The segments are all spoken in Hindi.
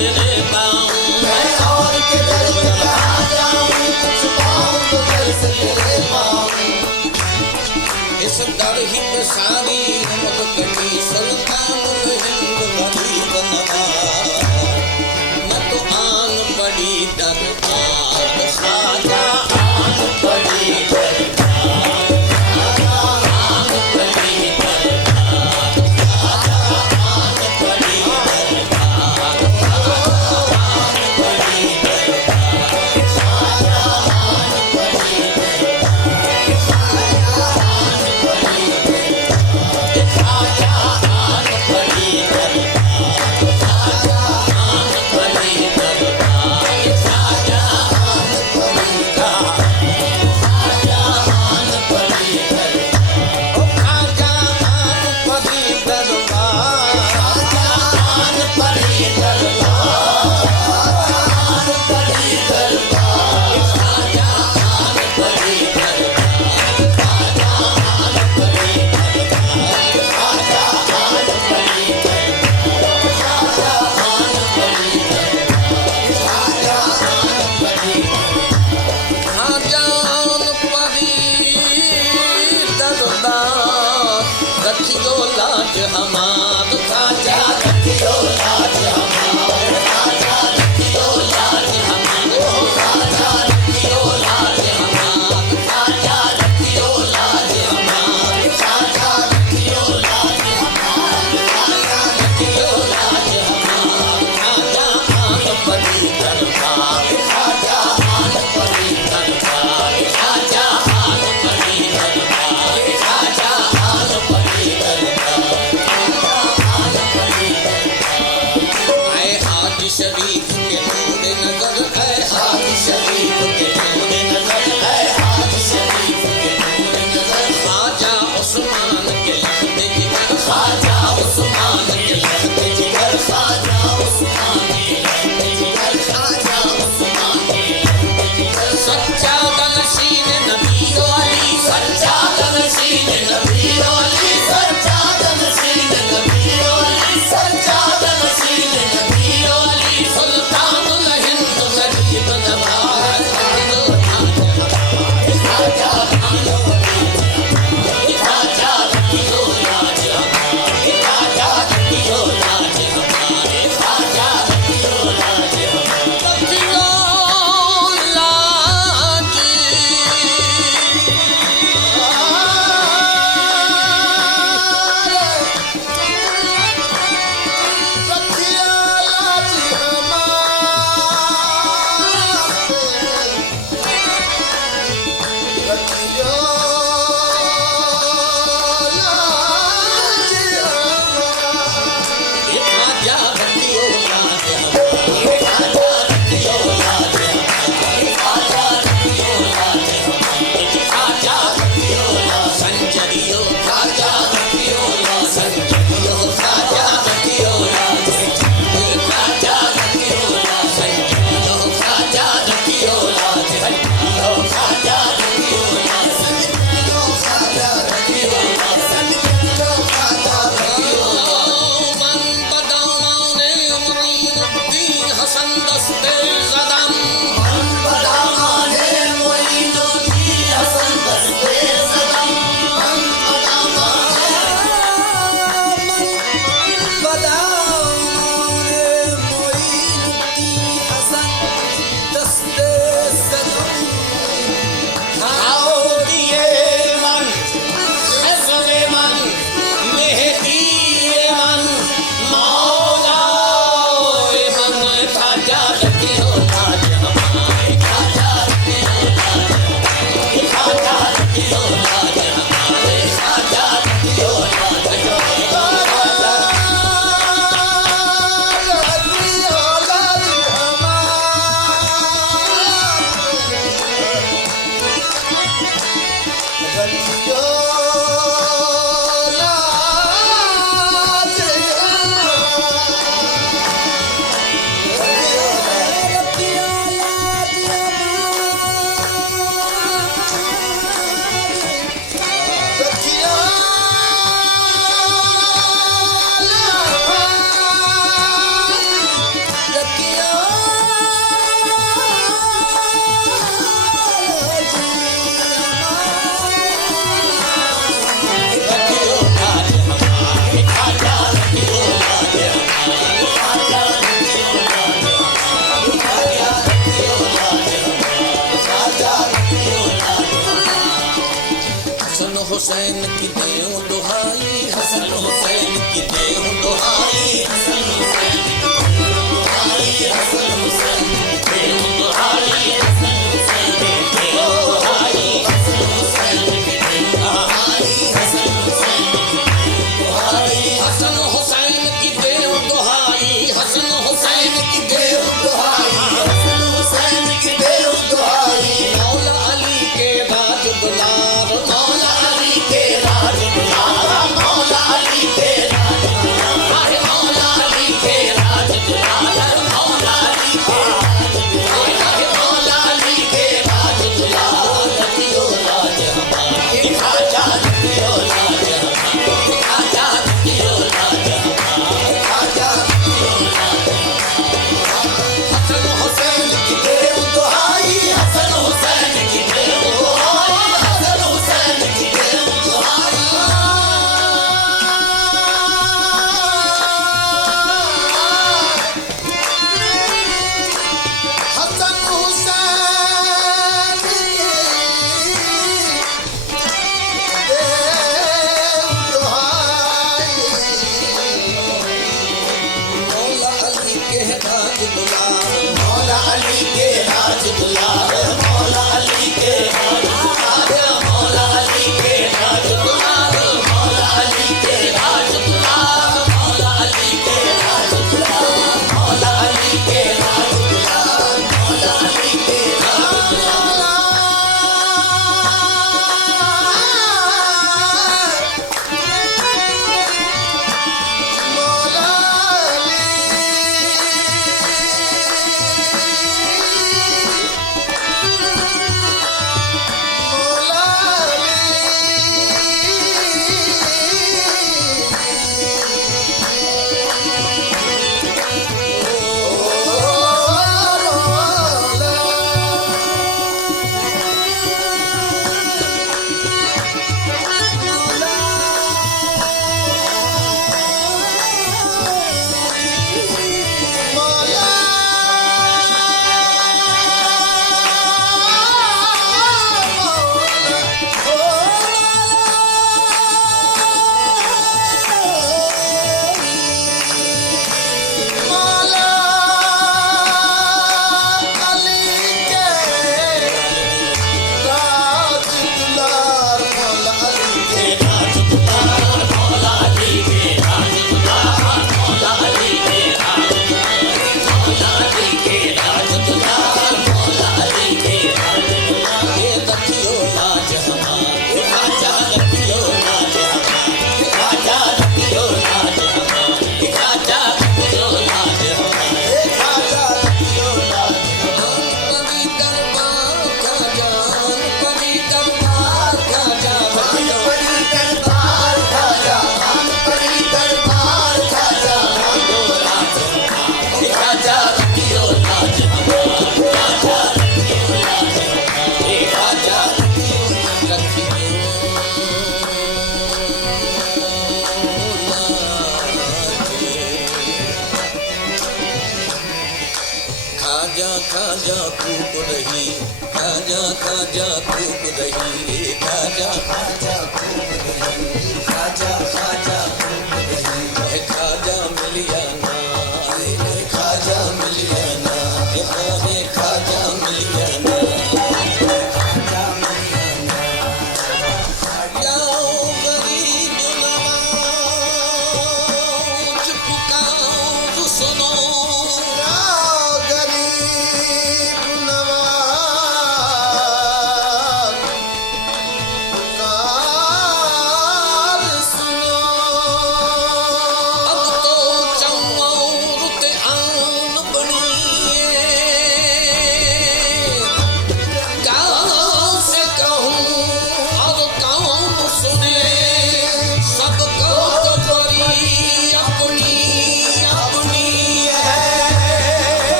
तेरे पाऊं, मैं और किधर पे कहाँ जाऊं, कुछ पाऊं तो कैसे तेरे पाऊं। इस दर ही पे सारी उम्र कटी, सुल्तानुल हिंद बड़ी बनवा, न तो आन पड़ी दरबार, खाजा आन पड़ी दरबार, आन पड़ी दरबार, खाजा आन पड़ी दरबार, आन पड़ी दरबार, खाजा आन पड़ी रखियो लाज हमार, खाजा रखियो लाज हमार, खाजा रखियो लाज हमार, खाजा रखियो लाज हमार, खाजा रखियो लाज हमार, खाजा रखियो लाज हमार, खाजा रखियो लाज हमार, खाजा आन पड़ी दरबार, खाजा आन पड़ी दरबार, खाजा आन पड़ी दरबार, खाजा आन पड़ी दरबार, खाजा आन पड़ी दरबार। हुसैन की देऊं दुहाई, हसन हुसैन की देऊं दुहाई, हसन हुसैन की देऊं दुहाई, हसन हुसैन की देऊं दुहाई, हसन हुसैन की देऊं दुहाई, हसन हुसैन की देऊं दुहाई, हसन हुसैन की देऊं दुहाई, हसन हुसैन की देऊं दुहाई, हसन हुसैन की देऊं दुहाई, हसन हुसैन की देऊं दुहाई, मौला अली के राज दुलार, मौला अली के राज दुलारा, मौला अली के राज दुलारा, मौला अली के राज दुलार, मौला अली के राज दुलारा, मौला अली के राज दुलारा, रखियो लाज हमारी, खाजा रखियो लाज हमारी, खाजा रखियो लाज हमारी, खाजा हसन हुसैन की देऊं दुहाई, हसन हुसैन की देऊं दुहाई, हसन हुसैन की देऊं दुहाई। हसन हुसैन की देऊं दुहाई, मौला अली के राज दुलार, मौला अली के राज दुलार, मौला अली के राज दुलार, मौला अली के राज दुलार, मौला अली के राज दुलार, मौला अली के राज दुलार, मौला अली के राज दुलार, मौला अली के राज दुलार, मौला खाजा खूब रही, खाजा खाजा खूब रही, खाजा खाजा खूब रही, खाजा खाजा खूब रही, खाजा मिलिया ना, खाजा मिलिया ना, खाजा मिलिया ना, खाजा मिलिया ना। जाओ गरीब नवाज पुकार सुनो, आओ गरीब नवाज पुकार सुनो,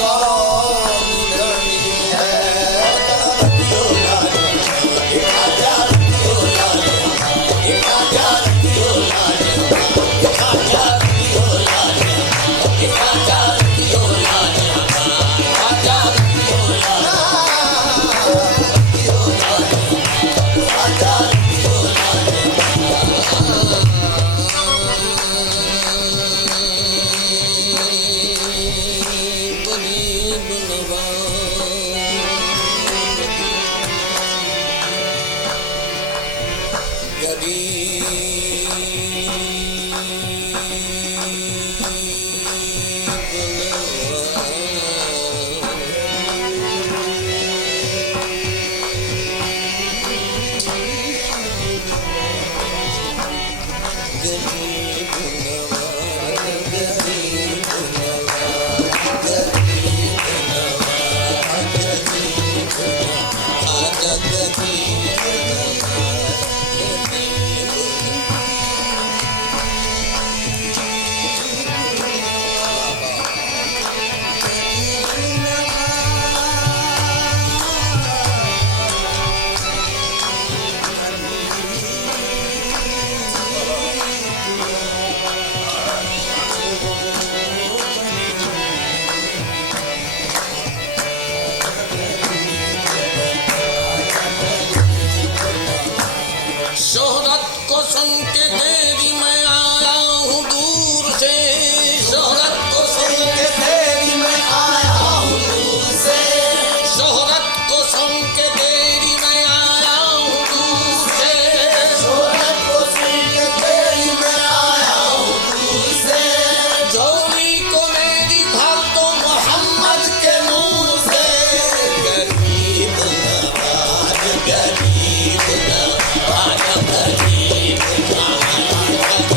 कौन धनी है रतियो लाले एक आजा रतियो लाले एक आजा रतियो लाले एक आजा रतियो लाले एक आजा रतियो लाले आजा रतियो लाले रतियो लाले आजा रतियो लाले शोहरत को सुन के तेरी मैं आया हूँ दूर से शोहरत को सुन के तेरी मैं आया हूँ दूर से शोहरत को सुन के तेरी मैं आया हूँ दूर से शोहरत को सुन के तेरी मैं आया हूँ दूर से झोली को मेरी भर दो मोहम्मद के नूर से गरीब नवाज गरीब नवाज गरीब नवाज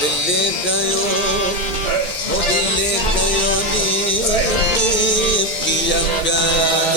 दिल्ली गयो नी किया प्यार